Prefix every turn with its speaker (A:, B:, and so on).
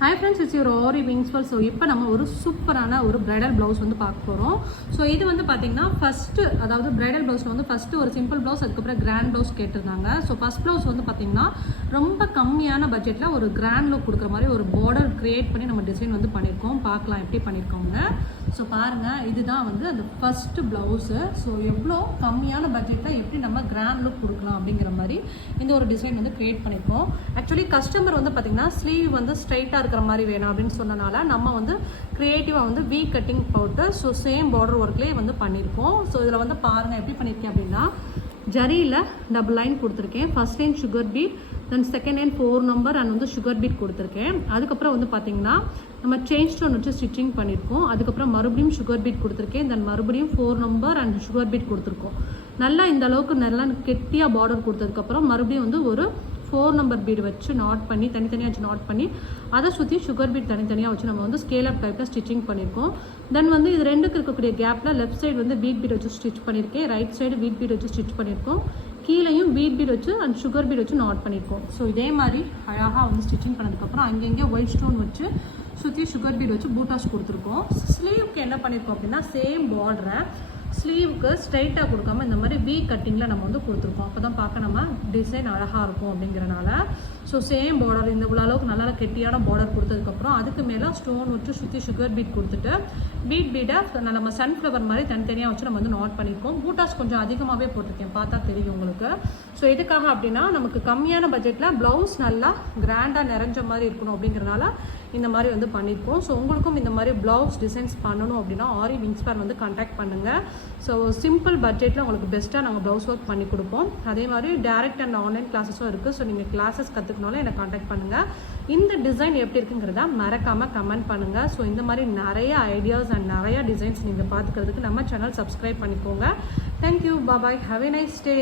A: Hi friends it's your ஓரி விங்ஸ்வல் so இப்போ நம்ம ஒரு சூப்பரான ஒரு பிரைடல் ப்ளவுஸ் வந்து பார்க்க போகிறோம் ஸோ இது வந்து பார்த்தீங்கன்னா ஃபஸ்ட்டு அதாவது பிரைடல் ப்ளவுஸில் வந்து ஃபஸ்ட்டு ஒரு சிம்பிள் ப்ளவுஸ் அதுக்கப்புறம் கிராண்ட் ப்ளவுஸ் கேட்டிருந்தாங்க. ஸோ ஃபஸ்ட் ப்ளவுஸ் வந்து பார்த்தீங்கன்னா ரொம்ப கம்மியான பட்ஜெட்டில் ஒரு கிராண்ட் லுக் கொடுக்குற மாதிரி ஒரு பார்டர் க்ரியேட் பண்ணி நம்ம டிசைன் வந்து பண்ணியிருக்கோம் பார்க்கலாம் எப்படி பண்ணியிருக்கோங்க ஸோ பாருங்கள் இதுதான் வந்து அந்த ஃபஸ்ட்டு ப்ளவுஸு ஸோ எவ்வளோ கம்மியான பட்ஜெட்டில் எப்படி நம்ம கிராண்ட் லுக் கொடுக்கலாம் அப்படிங்கிற மாதிரி இந்த ஒரு டிசைன் வந்து க்ரியேட் பண்ணியிருக்கோம் ஆக்சுவலி கஸ்டமர் வந்து பார்த்திங்கன்னா ஸ்லீவ் வந்து ஸ்ட்ரைட்டாக இருக்கிற மாதிரி வேணும் அப்படின்னு சொன்னனால நம்ம வந்து க்ரியேட்டிவாக வந்து வீ கட்டிங் போட்டு ஸோ சேம் பார்டர் ஒர்க்லேயே வந்து பண்ணியிருக்கோம். ஸோ இதில் வந்து பாருங்கள் எப்படி பண்ணியிருக்கேன் அப்படின்னா ஜரியில் டபுள் லைன் கொடுத்துருக்கேன். First line sugar bead then second line four number and வந்து சுகர் பீட் கொடுத்துருக்கேன். அதுக்கப்புறம் வந்து பார்த்தீங்கன்னா நம்ம சேஞ்ச் ஸ்டோன் வச்சு ஸ்டிச்சிங் பண்ணியிருக்கோம். அதுக்கப்புறம் மறுபடியும் சுகர் பீட் கொடுத்துருக்கேன். தென் மறுபடியும் four number and sugar bead கொடுத்துருக்கோம். நல்லா இந்த அளவுக்கு நல்லா கெட்டியாக பார்டர் கொடுத்ததுக்கப்புறம் மறுபடியும் வந்து ஒரு ஃபோர் நம்பர் பீடு வச்சு நாட் பண்ணி தனித்தனியாக வச்சு நாட் பண்ணி அதை சுற்றி சுகர் பீட் தனித்தனியாக வச்சு நம்ம வந்து ஸ்கேல் அப் டைப்பில் ஸ்டிச்சிங் பண்ணியிருக்கோம் தென் வந்து இது ரெண்டுக்கு இருக்கக்கூடிய கேப்பில் லெஃப்ட் சைடு வந்து பீட் பீட் வச்சு ஸ்டிச் பண்ணியிருக்கேன் ரைட் சைடு வீட் பீட் வச்சு ஸ்டிச் பண்ணியிருக்கோம் கீழேயும் பீட் பீட் வச்சு அண்ட் சுகர் பீட் வச்சு நாட் பண்ணியிருக்கோம் ஸோ இதே மாதிரி அழகாக வந்து ஸ்டிச்சிங் பண்ணதுக்கப்புறம் அங்கங்கே ஒயிட் ஸ்டோன் வச்சு சுற்றி சுகர் பீட் வச்சு பூட்டாஸ் கொடுத்துருக்கோம். ஸ்லீவ்க்கு என்ன பண்ணியிருக்கோம் அப்படின்னா சேம் பார்டரை ஸ்லீவுக்கு ஸ்ட்ரைட்டாக கொடுக்காம இந்த மாதிரி வி கட்டிங்கில் நம்ம வந்து கொடுத்துருக்கோம். அப்போ தான் பார்க்க நம்ம டிசைன் அழகாக இருக்கும் அப்படிங்கிறனால. ஸோ சேம் பார்டர் இந்த இவ்வளோ அளவுக்கு நல்லா கெட்டியான பார்டர் கொடுத்ததுக்கப்புறம் அதுக்கு மேலே ஸ்டோன் வச்சு சுற்றி சுகர் பீட் கொடுத்துட்டு பீட் பீடை நம்ம சன்ஃப்ளவர் மாதிரி தனித்தனியாக வச்சு நம்ம வந்து நாட் பண்ணியிருக்கோம் பூட்டாஸ் கொஞ்சம் அதிகமாகவே போட்டிருக்கேன். பார்த்தா தெரியும் உங்களுக்கு. ஸோ எதுக்காக அப்படின்னா நமக்கு கம்மியான பட்ஜெட்டில் ப்ளவுஸ் நல்லா கிராண்டாக நிறைஞ்ச மாதிரி இருக்கணும் அப்படிங்கிறனால இந்த மாதிரி வந்து பண்ணியிருக்கோம் ஸோ உங்களுக்கும் இந்த மாதிரி ப்ளவுஸ் டிசைன்ஸ் பண்ணணும் அப்படின்னா ஆரி விங்ஸ்பேர் வந்து கான்டாக்ட் பண்ணுங்கள் ஸோ சிம்பிள் பட்ஜெட்டில் உங்களுக்கு பெஸ்ட்டாக நாங்கள் ப்ளவுஸ் ஒர்க் பண்ணி கொடுப்போம். அதே மாதிரி டேரக்ட் அண்ட் ஆன்லைன் கிளாஸஸும் இருக்குது ஸோ நீங்கள் கிளாஸஸ் கற்றுக்கணும்னா என்னை கான்டாக்ட் பண்ணுங்கள் இந்த டிசைன் எப்படி இருக்குங்கிறத மறக்காமல் கமெண்ட் பண்ணுங்கள் ஸோ இந்த மாதிரி நிறைய ஐடியாஸ் அண்ட் நிறைய டிசைன்ஸ் நீங்கள் பார்த்துக்கிறதுக்கு நம்ம சேனல் சப்ஸ்கிரைப் பண்ணிக்கோங்க. Thank you bye bye have a nice day